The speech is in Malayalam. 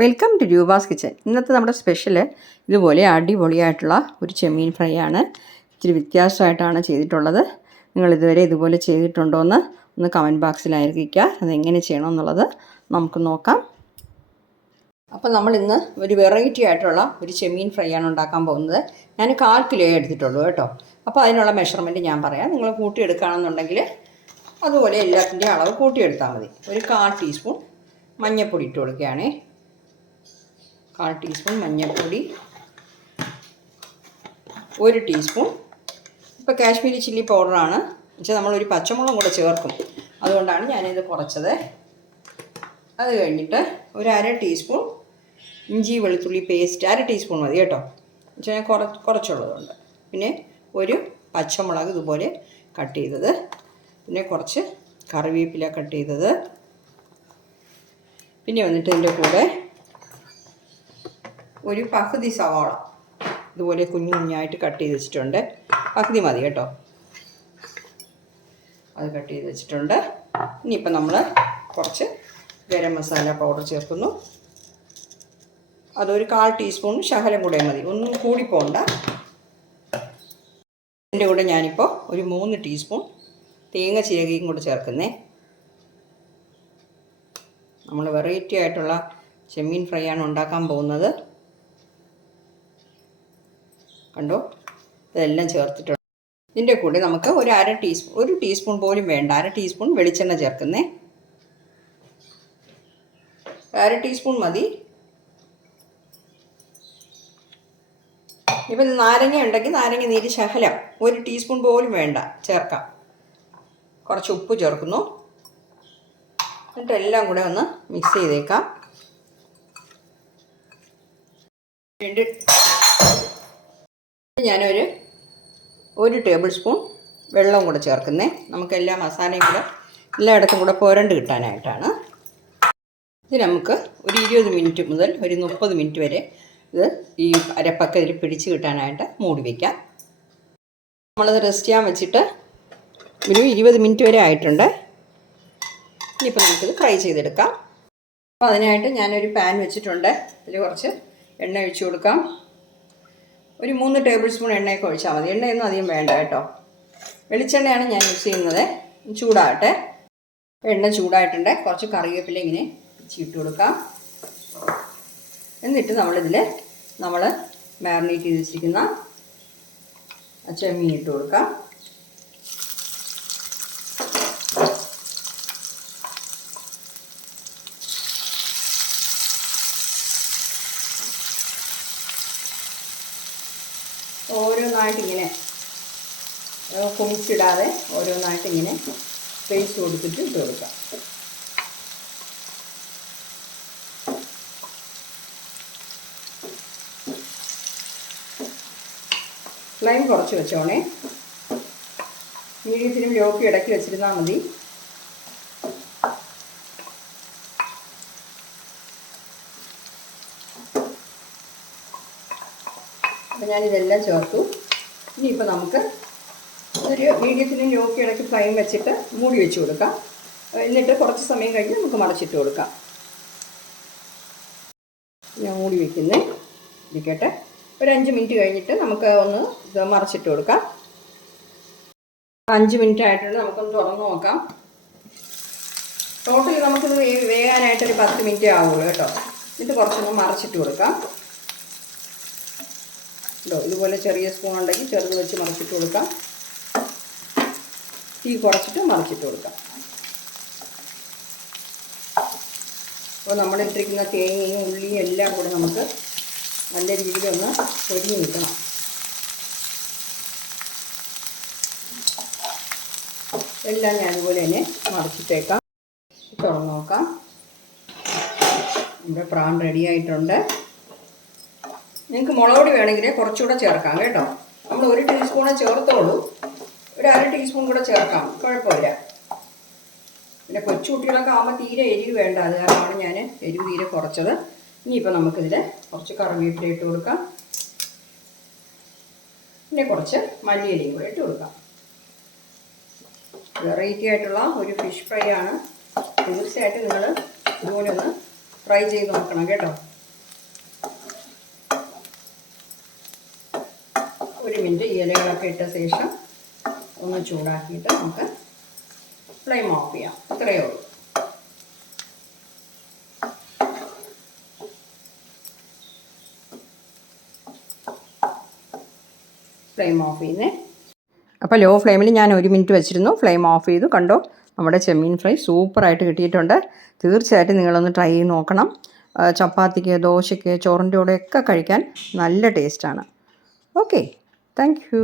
Welcome to Roopa's kitchen. ഇന്നത്തെ നമ്മുടെ സ്പെഷ്യൽ ഇതുപോലെ അടിപൊളിയായിട്ടുള്ള ഒരു ചെമ്മീൻ ഫ്രൈ ആണ്. ഇച്ചിരി വ്യത്യാസമായിട്ടാണ് ചെയ്തിട്ടുള്ളത്. നിങ്ങളിതുവരെ ഇതുപോലെ ചെയ്തിട്ടുണ്ടോ എന്ന് ഒന്ന് കമൻറ്റ് ബോക്സിൽ അറിയിക്കുക. അതെങ്ങനെ ചെയ്യണമെന്നുള്ളത് നമുക്ക് നോക്കാം. അപ്പോൾ നമ്മളിന്ന് ഒരു വെറൈറ്റി ആയിട്ടുള്ള ഒരു ചെമ്മീൻ ഫ്രൈ ആണ് ഉണ്ടാക്കാൻ പോകുന്നത്. ഞാൻ 1/4 കിലോ എടുത്തിട്ടുള്ളൂ കേട്ടോ. അപ്പോൾ അതിനുള്ള മെഷർമെൻറ്റ് ഞാൻ പറയാം. നിങ്ങൾ കൂട്ടിയെടുക്കുകയാണെന്നുണ്ടെങ്കിൽ അതുപോലെ എല്ലാത്തിൻ്റെയും അളവ് കൂട്ടിയെടുത്താൽ മതി. ഒരു 1/4 ടീസ്പൂൺ മഞ്ഞൾപ്പൊടി ഇട്ട് കൊടുക്കുകയാണേ. 1/4 ടീസ്പൂൺ മഞ്ഞൾപ്പൊടി, 1 ടീസ്പൂൺ ഇപ്പോൾ കാശ്മീരി ചില്ലി പൗഡറാണ്. പക്ഷേ നമ്മളൊരു പച്ചമുളകും കൂടെ ചേർക്കും, അതുകൊണ്ടാണ് ഞാനിത് കുറച്ചത്. അത് കഴിഞ്ഞിട്ട് ഒരു 1/2 ടീസ്പൂൺ ഇഞ്ചി വെളുത്തുള്ളി പേസ്റ്റ്, 1/2 ടീസ്പൂൺ മതി കേട്ടോ. പക്ഷേ ഞാൻ കുറച്ചുള്ളതുകൊണ്ട്. പിന്നെ ഒരു പച്ചമുളക് ഇതുപോലെ കട്ട് ചെയ്തത്, പിന്നെ കുറച്ച് കറിവേപ്പില കട്ട് ചെയ്തത്, പിന്നെ വന്നിട്ട് ഇതിൻ്റെ കൂടെ ഒരു പകുതി സവാള ഇതുപോലെ കുഞ്ഞു കുഞ്ഞായിട്ട് കട്ട് ചെയ്ത് വെച്ചിട്ടുണ്ട്. പകുതി മതി കേട്ടോ, അത് കട്ട് ചെയ്ത് വെച്ചിട്ടുണ്ട്. ഇനിയിപ്പോൾ നമ്മൾ കുറച്ച് ഗരം മസാല പൗഡർ ചേർക്കുന്നു. അതൊരു 1/4 ടീസ്പൂൺ ശകലം കൂടെ മതി, ഒന്നും കൂടി പോകണ്ട. ഇതിൻ്റെ കൂടെ ഞാനിപ്പോൾ ഒരു 3 ടീസ്പൂൺ തേങ്ങ ചിരകിയും കൂടെ ചേർക്കുന്നേ. നമ്മൾ വെറൈറ്റി ആയിട്ടുള്ള ചെമ്മീൻ ഫ്രൈ ആണ് ഉണ്ടാക്കാൻ പോകുന്നത്. കണ്ടോ, ഇതെല്ലാം ചേർത്തിട്ടുണ്ട്. ഇതിൻ്റെ കൂടെ നമുക്ക് ഒരു 1/2 ടീസ്പൂൺ, 1 ടീസ്പൂൺ പോലും വേണ്ട, 1/2 ടീസ്പൂൺ വെളിച്ചെണ്ണ ചേർക്കുന്നേ. 1/2 ടീസ്പൂൺ മതി. ഇപ്പം നാരങ്ങ ഉണ്ടെങ്കിൽ നാരങ്ങ നീര് ശകലം, 1 ടീസ്പൂൺ പോലും വേണ്ട, ചേർക്കാം. കുറച്ച് ഉപ്പ് ചേർക്കുന്നു. എന്നിട്ട് എല്ലാം കൂടെ ഒന്ന് മിക്സ് ചെയ്തേക്കാം. ഞാനൊരു 1 ടേബിൾ സ്പൂൺ വെള്ളം കൂടെ ചേർക്കുന്നേ. നമുക്ക് എല്ലാ മസാലയും കൂടെ എല്ലായിടത്തും കൂടെ പുരണ്ട് കിട്ടാനായിട്ടാണ്. ഇത് നമുക്ക് ഒരു 20 മിനിറ്റ് മുതൽ ഒരു 30 മിനിറ്റ് വരെ ഇത് ഈ അരപ്പൊക്കെ ഇതിൽ പിടിച്ച് കിട്ടാനായിട്ട് മൂടി വയ്ക്കാം. നമ്മളത് റെസ്റ്റ് ചെയ്യാൻ വെച്ചിട്ട് ഒരു 20 മിനിറ്റ് വരെ ആയിട്ടുണ്ട്. ഇനിയിപ്പോൾ നമുക്കിത് ഫ്രൈ ചെയ്തെടുക്കാം. അപ്പോൾ അതിനായിട്ട് ഞാനൊരു പാൻ വെച്ചിട്ടുണ്ട്. അതിൽ കുറച്ച് എണ്ണ ഒഴിച്ച് കൊടുക്കാം. ഒരു 3 ടേബിൾ സ്പൂൺ എണ്ണയൊക്കെ ഒഴിച്ചാൽ മതി. എണ്ണയൊന്നും അധികം വേണ്ട കേട്ടോ. വെളിച്ചെണ്ണയാണ് ഞാൻ യൂസ് ചെയ്യുന്നത്. ചൂടാകട്ടെ. എണ്ണ ചൂടായിട്ടുണ്ട്. കുറച്ച് കറിവേപ്പില ഇങ്ങനെ ഇട്ട് കൊടുക്കാം. എന്നിട്ട് നമ്മളിതിൽ നമ്മൾ മാരിനേറ്റ് ചെയ്ത് വെച്ചിരിക്കുന്ന ചെമ്മീൻ ഇട്ട് കൊടുക്കാം. ഓരോന്നായിട്ടിങ്ങനെ കുമിച്ചിടാതെ ഓരോന്നായിട്ടിങ്ങനെ സ്പേസ് കൊടുത്തിട്ട് ഇട്ട് കൊടുക്കാം. ഫ്ലെയിം കുറച്ച് വെച്ചോണേ. മീഡിയത്തിനും ലോക്ക് ഇടയ്ക്ക് വെച്ചിരുന്നാൽ മതി. അപ്പോൾ ഞാനിതെല്ലാം ചേർത്തു. ഇനിയിപ്പോൾ നമുക്ക് ഒരു മീഡിയത്തിനും ലോക്ക് ഇടയ്ക്ക് ഫ്ലെയിം വെച്ചിട്ട് മൂടി വെച്ച് കൊടുക്കാം. എന്നിട്ട് കുറച്ച് സമയം കഴിഞ്ഞ് നമുക്ക് മറച്ചിട്ട് കൊടുക്കാം. ഞാൻ മൂടി വയ്ക്കുന്നേ ഇരിക്കട്ടെ. ഒരു 5 മിനിറ്റ് കഴിഞ്ഞിട്ട് നമുക്ക് ഒന്ന് ഇത് മറച്ചിട്ട് കൊടുക്കാം. 5 മിനിറ്റ് ആയിട്ടുണ്ട്. നമുക്കൊന്ന് തുറന്ന് നോക്കാം. ടോട്ടൽ നമുക്കിത് വേകാനായിട്ടൊരു 10 മിനിറ്റേ ആവുള്ളൂ കേട്ടോ. എന്നിട്ട് കുറച്ചൊന്ന് മറച്ചിട്ട് കൊടുക്കാം. ഇതുപോലെ ചെറിയ സ്പൂൺ ഉണ്ടെങ്കിൽ ചെറുത് വെച്ച് മറച്ചിട്ട് കൊടുക്കാം. തീ കുറച്ചിട്ട് മറച്ചിട്ട് കൊടുക്കാം. അപ്പോൾ നമ്മളിട്ടിരിക്കുന്ന തേങ്ങയും ഉള്ളിയും എല്ലാം കൂടെ നമുക്ക് നല്ല രീതിയിൽ ഒന്ന് പൊരിഞ്ഞ് നിൽക്കണം. എല്ലാം ഞാൻ അതുപോലെ തന്നെ മറച്ചിട്ടേക്കാം. തുറന്ന് നോക്കാം. നമ്മുടെ പ്രാൺ റെഡി ആയിട്ടുണ്ട്. നിങ്ങൾക്ക് മുളക് പൊടി വേണമെങ്കിൽ കുറച്ചുകൂടെ ചേർക്കാം കേട്ടോ. നമ്മൾ 1 ടീസ്പൂണേ ചേർത്തോളൂ. ഒരു 1/2 ടീസ്പൂൺ കൂടെ ചേർക്കാം, കുഴപ്പമില്ല. പിന്നെ കൊച്ചു കുട്ടികളൊക്കെ ആകുമ്പോൾ തീരെ എരിവ് വേണ്ട, അത് കാരണമാണ് ഞാൻ എരിവ് തീരെ കുറച്ചത്. ഇനിയിപ്പോൾ നമുക്കിതിൽ കുറച്ച് കറിവേപ്പില ഇട്ട് കൊടുക്കാം. പിന്നെ കുറച്ച് മല്ലിയിലയും കൂടെ ഇട്ട് കൊടുക്കാം. വെറൈറ്റി ആയിട്ടുള്ള ഒരു ഫിഷ് ഫ്രൈ ആണ്. തീർച്ചയായിട്ടും നിങ്ങൾ ഇതുപോലെ ഒന്ന് ട്രൈ ചെയ്ത് നോക്കണം കേട്ടോ. ഒരു മിനിറ്റ് ഇലകളൊക്കെ ഇട്ട ശേഷം ഒന്ന് ചൂടാക്കിയിട്ട് നമുക്ക് ഫ്ലെയിം ഓഫ് ചെയ്യാം. ഇത്രയേ ഉള്ളൂ. ഫ്ലെയിം ഓഫ് ചെയ്യുന്നേ. അപ്പോൾ ലോ ഫ്ലെയിമിൽ ഞാൻ 1 മിനിറ്റ് വെച്ചിരുന്നു. ഫ്ലെയിം ഓഫ് ചെയ്തു. കണ്ടോ, നമ്മുടെ ചെമ്മീൻ ഫ്രൈ സൂപ്പറായിട്ട് കിട്ടിയിട്ടുണ്ട്. തീർച്ചയായിട്ടും നിങ്ങളൊന്ന് ട്രൈ ചെയ്ത് നോക്കണം. ചപ്പാത്തിക്ക്, ദോശയ്ക്ക്, ചോറിൻ്റെ കൂടെയൊക്കെ കഴിക്കാൻ നല്ല ടേസ്റ്റാണ്. Okay, thank you.